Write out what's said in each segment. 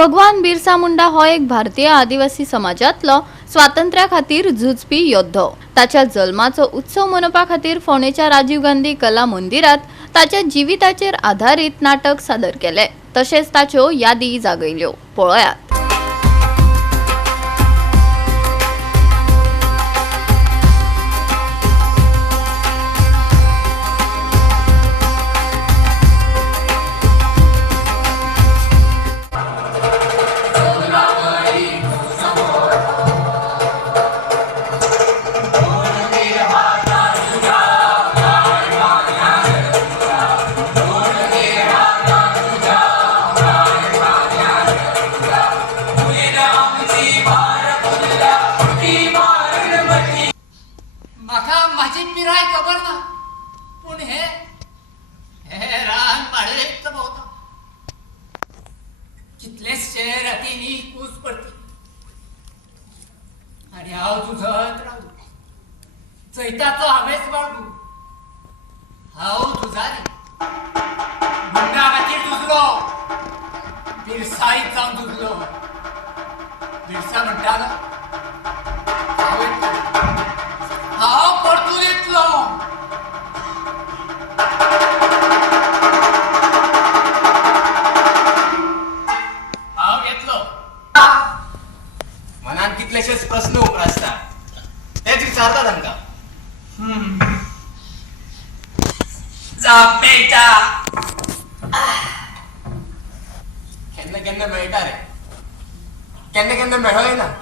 भगवान बिरसा मुंडा हो एक भारतीय आदिवासी समाजातलो स्वातंत्र्या खातीर झुजपी योद्धो। ताच्या जल्माचो उत्सव मनोवपा खातीर फोंडेच्या राजीव गांधी कला मंदिरात ताच्या जिविताचेर आधारित नाटक सादर केले। तशेंच ताच्यो यादी जागयल्यो। पळयात। माझी पिराय खबर ना पण हे रान पाडलेच भोवता कितलेशे रातींनी कूस पडती आणि हांव झुजत रावू चैताचो हांवेच बाळगू हांव झुजारी मुंडा खातीर झुजलो बिरसाईत जावन झुजलो बिरसा म्हणटालो हांव परतून येतलो हांव येतलो मनात कितलेशेच प्रश्न उप्रासता तेच विचारता तांकां जाप मेळटा केन्ना केन्ना मेळटा रे केन्ना केन्ना मेळय ना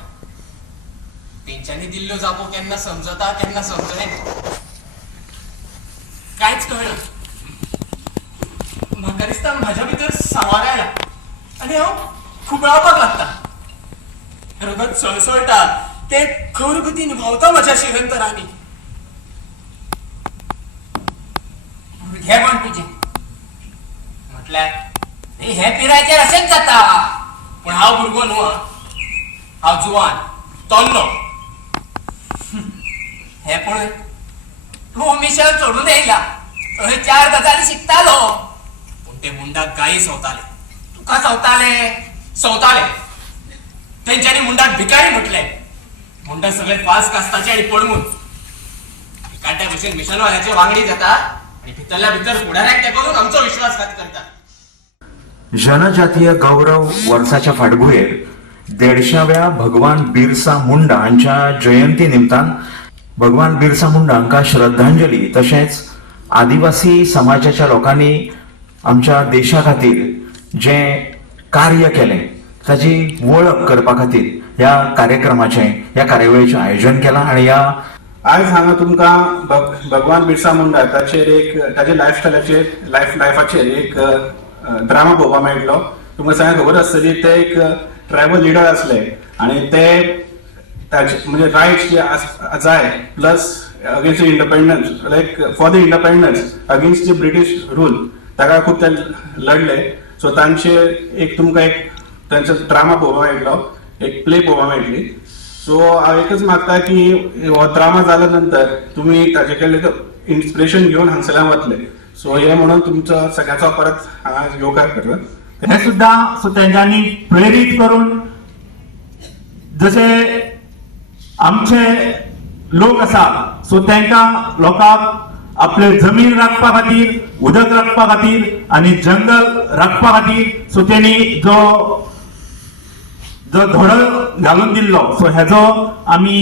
तेंच्यांनी दिल्ल्यो जापो केन्ना समजता केन्ना समजणे कांयच कळना म्हाका दिसता म्हाज्या भितर सांवार आयला आनी हांव खुबळावपाक लागता रगत सळसळटा ते खरगुतीन व्हांवता म्हज्या शिरंतरांनी भुरगेपण तुजें म्हटल्यार हे पिरायचेर अशेंच जाता पूण हांव भुरगो न्हू हांव जुवान तरलो हे पळय तूं मिशन सोडून येयला थंय 4 गजाली शिकतालो पूण ते मुंडाक गायी सवताले तुका सवताले तेंच्यांनी मुंडाक भिकारी म्हटले मुंडा सगळे फास कास्ताचे आणि पडमून एकाट्या भशेन मिशनवाल्याचे वांगडी जाता आणि भितरल्या भितर फुडाऱ्याक तेकोरून आमचो विश्वासघात करता। जनजातीय गौरव वर्साच्या फाटभुंयेर 150व्या भगवान बिरसा मुंडा हांच्या जयंती निमतान भगवान बिरसा मुंडा हांकां श्रद्धांजली तशेंच आदिवासी समाजाच्या लोकांनी आमच्या देशा खातीर जे कार्य केलें ताची वळख करपा खातीर ह्या ह्या कार्यावळीचें आयोजन केलां आणि ह्या आज हांगा तुमकां भगवान बिरसा मुंडा ताचे लायफाचेर एक ड्रामा पळोवपाक मेळटलो। तुमकां सगळ्यांक खबर आसतली ते एक ट्रायबल लिडर आसले आणि ते म्हणजे रायट्स जे जाय plus against independence like for the independence against the British rule ताका खूब ते लढले। सो तांचे एक तुमकां एक तांचो ड्रामा पळोवपाक मेळटलो एक प्ले पळोवपाक मेळटली। सो हांव एकच मागता की हो ड्रामा जाल्या नंतर तुमी ताचे कडल्यान इन्स्पिरेशन घेवन हांगसरल्यान वतले। सो हे म्हणून तुमचो सगळ्यांचो परत हांगा योगा करता हे सुद्धा सो त्यांनी प्रेरित करून जसे आमचे लोक आसा सो त्यांना लोकांक आपले जमीन राखपा खातीर उदक राखपा खातीर आणि जंगल राखपा खातीर सो त्यांनी जो धडो घालून दिल्लो सो हेजो आमी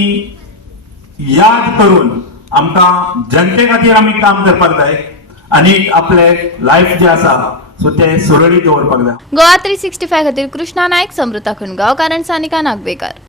याद करून आमकां जनते खातीर आमी काम करपाक जाय आणि आपले लाईफ जे आसा सो ते सुरळीत दवरपाक जाय। गोवा 365 खातीर कृष्णा नायक, समृता खणगांवकार आनी सानिका नागवेकर।